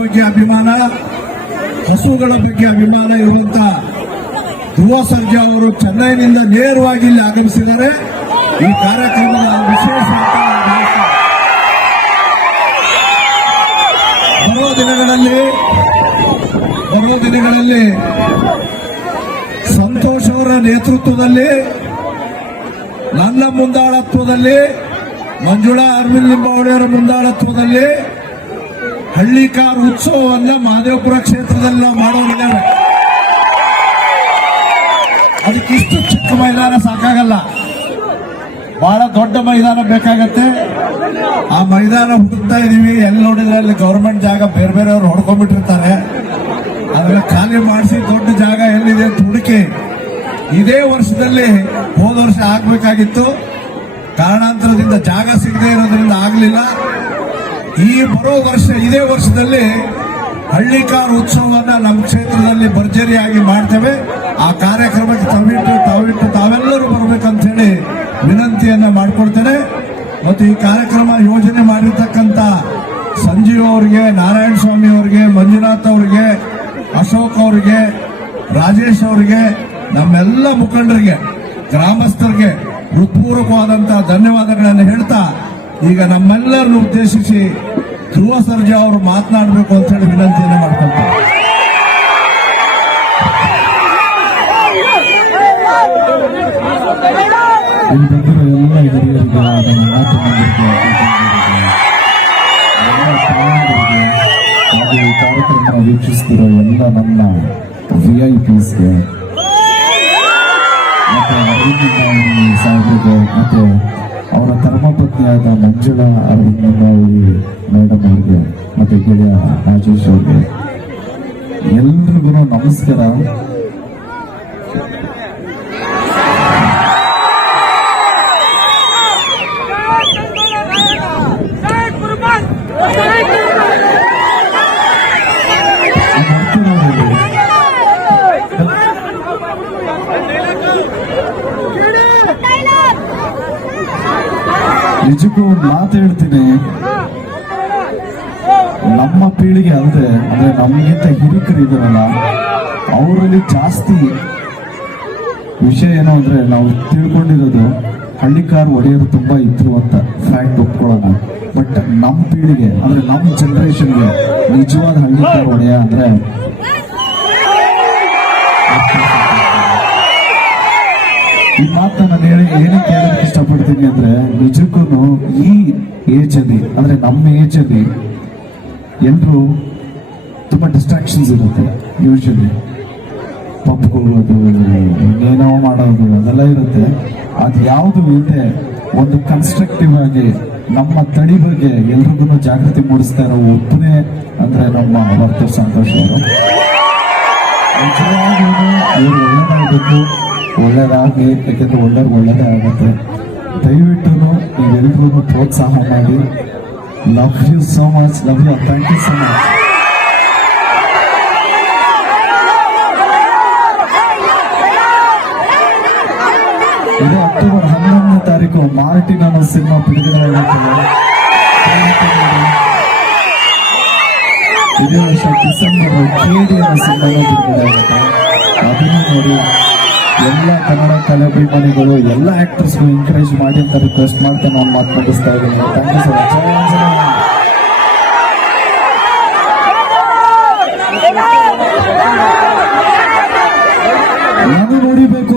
ಬಗ್ಗೆ ಅಭಿಮಾನ, ಹಸುಗಳ ಬಗ್ಗೆ ಅಭಿಮಾನ ಇರುವಂತ ಧ್ರುವ ಸರ್ಜಾ ಅವರು ಚೆನ್ನೈನಿಂದ ನೇರವಾಗಿ ಇಲ್ಲಿ ಆಗಮಿಸಿದ್ದಾರೆ. ಈ ಕಾರ್ಯಕ್ರಮದ ವಿಶೇಷ ಬರುವ ದಿನಗಳಲ್ಲಿ ಸಂತೋಷ್ ಅವರ ನೇತೃತ್ವದಲ್ಲಿ, ನನ್ನ ಮುಂದಾಳತ್ವದಲ್ಲಿ, ಮಂಜುಳಾ ಅರವಿಂದ್ ಲಿಂಬಾವಳಿಯವರ ಮುಂದಾಳತ್ವದಲ್ಲಿ ಹಳ್ಳಿಕಾರ್ ಉತ್ಸವವನ್ನ ಮಹದೇವಪುರ ಕ್ಷೇತ್ರದಲ್ಲಿ ನಾವು ಮಾಡೋರಿದ್ದೇವೆ. ಅದಕ್ಕಿಷ್ಟು ಚಿಕ್ಕ ಮೈದಾನ ಸಾಕಾಗಲ್ಲ, ಬಹಳ ದೊಡ್ಡ ಮೈದಾನ ಬೇಕಾಗತ್ತೆ. ಆ ಮೈದಾನ ಹುಡುಕ್ತಾ ಇದೀವಿ. ಎಲ್ಲಿ ನೋಡಿದ್ರೆ ಅಲ್ಲಿ ಗವರ್ಮೆಂಟ್ ಜಾಗ ಬೇರೆ ಬೇರೆಯವರು ಹೊಡ್ಕೊಂಡ್ಬಿಟ್ಟಿರ್ತಾರೆ. ಅದನ್ನ ಖಾಲಿ ಮಾಡಿಸಿ ದೊಡ್ಡ ಜಾಗ ಎಲ್ಲಿದೆ ಅಂತ ಹುಡುಕಿ ಇದೇ ವರ್ಷದಲ್ಲಿ ಹೋದ ವರ್ಷ ಆಗ್ಬೇಕಾಗಿತ್ತು. ಕಾರಣಾಂತರದಿಂದ ಜಾಗ ಸಿಗದೆ ಇರೋದ್ರಿಂದ ಆಗಲಿಲ್ಲ. ಇದೇ ವರ್ಷದಲ್ಲಿ ಹಳ್ಳಿಕಾರ್ ಉತ್ಸವವನ್ನ ನಮ್ಮ ಕ್ಷೇತ್ರದಲ್ಲಿ ಭರ್ಜರಿಯಾಗಿ ಮಾಡ್ತೇವೆ. ಆ ಕಾರ್ಯಕ್ರಮಕ್ಕೆ ತಾವೆಲ್ಲರೂ ಬರಬೇಕಂತ ಹೇಳಿ ವಿನಂತಿಯನ್ನ ಮಾಡಿಕೊಡ್ತೇನೆ. ಮತ್ತು ಈ ಕಾರ್ಯಕ್ರಮ ಯೋಜನೆ ಮಾಡಿರ್ತಕ್ಕಂಥ ಸಂಜೀವ್ ಅವರಿಗೆ, ನಾರಾಯಣ ಸ್ವಾಮಿ ಅವರಿಗೆ, ಮಂಜುನಾಥ್ ಅವರಿಗೆ, ಅಶೋಕ್ ಅವರಿಗೆ, ರಾಜೇಶ್ ಅವರಿಗೆ, ನಮ್ಮೆಲ್ಲ ಮುಖಂಡರಿಗೆ, ಗ್ರಾಮಸ್ಥರಿಗೆ ಹೃತ್ಪೂರ್ವಕವಾದಂತಹ ಧನ್ಯವಾದಗಳನ್ನು ಹೇಳ್ತಾ ಈಗ ನಮ್ಮೆಲ್ಲರನ್ನು ಉದ್ದೇಶಿಸಿ ಧ್ರುವ ಸರ್ಜಾ ಅವರು ಮಾತನಾಡಬೇಕು ಅಂತ ಹೇಳಿ ವಿನಂತಿಯನ್ನು ಮಾಡ್ಕೊಳ್ತಾರೆ. ಇಲ್ಲಿ ಬಂದಿರೋ ಎಲ್ಲ ಹಿರಿಯರಿಗೆ, ಹಾಗೂ ಈ ಕಾರ್ಯಕ್ರಮ ವೀಕ್ಷಿಸ್ತಿರೋ ಎಲ್ಲ ನನ್ನ VIPsಗೆ ಮತ್ತೆ ಅರವಿಂದ್ ಸಾಹೇಬ್ರಿಗೆ, ಮತ್ತೆ ಅವರ ಧರ್ಮಪತ್ನಿಯಾದ ಮಂಜುಳಾ ಅರವಿಂದ್ ಮೇಡಮ್ ಅವ್ರಿಗೆ, ಮತ್ತೆ ಗೆಳೆಯ ರಾಜೇಶ್ ಅವ್ರಿಗೆ ಎಲ್ರಿಗೂ ನಮಸ್ಕಾರ. ನಿಜಕ್ಕೂ ಒಂದು ಮಾತು ಹೇಳ್ತೀನಿ, ನಮ್ಮ ಪೀಳಿಗೆ ಅಲ್ಲದೆ ಅಂದ್ರೆ ನಮಗಿಂತ ಹಿರಿಕರು ಇದಾರಲ್ಲ, ಅವರಲ್ಲಿ ಜಾಸ್ತಿ ವಿಷಯ ಏನು ಅಂದ್ರೆ ನಾವು ತಿಳ್ಕೊಂಡಿರೋದು ಹಳ್ಳಿಕಾರ್ ಒಡೆಯರು ತುಂಬಾ ಇದ್ರು ಅಂತ ಫ್ಯಾಕ್ಟ್ ಒಪ್ಕೊಳ್ಳೋಣ. ಬಟ್ ನಮ್ಮ ಪೀಳಿಗೆ ಅಂದ್ರೆ ನಮ್ಮ ಜನರೇಷನ್ಗೆ ನಿಜವಾದ ಹಳ್ಳಿಕಾರ್ ಒಡೆಯ ಅಂದ್ರೆ ಈ ಮಾತನ್ನ ನಾನು ಏನಕ್ಕೆ ಹೇಳಕ್ಕೆ ಇಷ್ಟಪಡ್ತೀನಿ ಅಂದ್ರೆ, ನಿಜಕ್ಕೂ ಈ ಏಜ್ ಅಲ್ಲಿ ಅಂದ್ರೆ ನಮ್ಮ ಏಜ್ ಅಲ್ಲಿ ಎಲ್ರು ತುಂಬಾ ಡಿಸ್ಟ್ರಾಕ್ಷನ್ಸ್ ಇರುತ್ತೆ. ಯೂಶಲಿ ಪಬ್ಗೆ ಹೋಗೋದು, ಏನೋ ಮಾಡೋದು ಅದೆಲ್ಲ ಇರುತ್ತೆ. ಅದು ಯಾವುದು ಇಲ್ಲದೆ ಒಂದು ಕನ್ಸ್ಟ್ರಕ್ಟಿವ್ ಆಗಿ ನಮ್ಮ ತಳಿ ಬಗ್ಗೆ ಎಲ್ರಿಗೂ ಜಾಗೃತಿ ಮೂಡಿಸ್ತಾ ಇರೋ ಒಬ್ಬನೇ ಅಂದ್ರೆ ನಮ್ಮ ವರ್ತೂರ್ ಸಂತೋಷ್ ಅವರು. ಇವರು ಒಳ್ಳೇದಾಗಬೇಕು, ಒಳ್ಳೇದಾಗಿ, ಯಾಕೆಂದ್ರೆ ಒಳ್ಳೇದೇ ಆಗುತ್ತೆ. ದಯವಿಟ್ಟು ನೀವೆಲ್ರಿಗೂ ಪ್ರೋತ್ಸಾಹ ಮಾಡಿ. Love you so much, love you, thank you so much. ಇದು ಅಕ್ಟೋಬರ್ 11ನೇ ತಾರೀಕು ಮಾರ್ಟಿನ್ ಅನ್ನೋ ಸಿನಿಮಾ ಬಿಡುಗಡೆ ಆಗುತ್ತದೆ. ಇದೇ ವರ್ಷ ಡಿಸೆಂಬರ್ KD ಅನ್ನೋ ಸಿನಿಮಾ ಬಿಡುಗಡೆ ಆಗುತ್ತೆ. ಅದನ್ನು ನೋಡಿ ಎಲ್ಲ ಕನ್ನಡ ಕಲಾಭಿಮಾನಿಗಳು, ಎಲ್ಲ ಆಕ್ಟರ್ಸ್ಗೂ ಎಂಕರೇಜ್ ಮಾಡಿ ಅಂತ ರಿಕ್ವೆಸ್ಟ್ ಮಾಡ್ತಾ ನಾನು ಮಾತನಾಡಿಸ್ತಾ ಇದ್ದೀನಿ. Thank you so much. ನಾನು ನೋಡಿಬೇಕು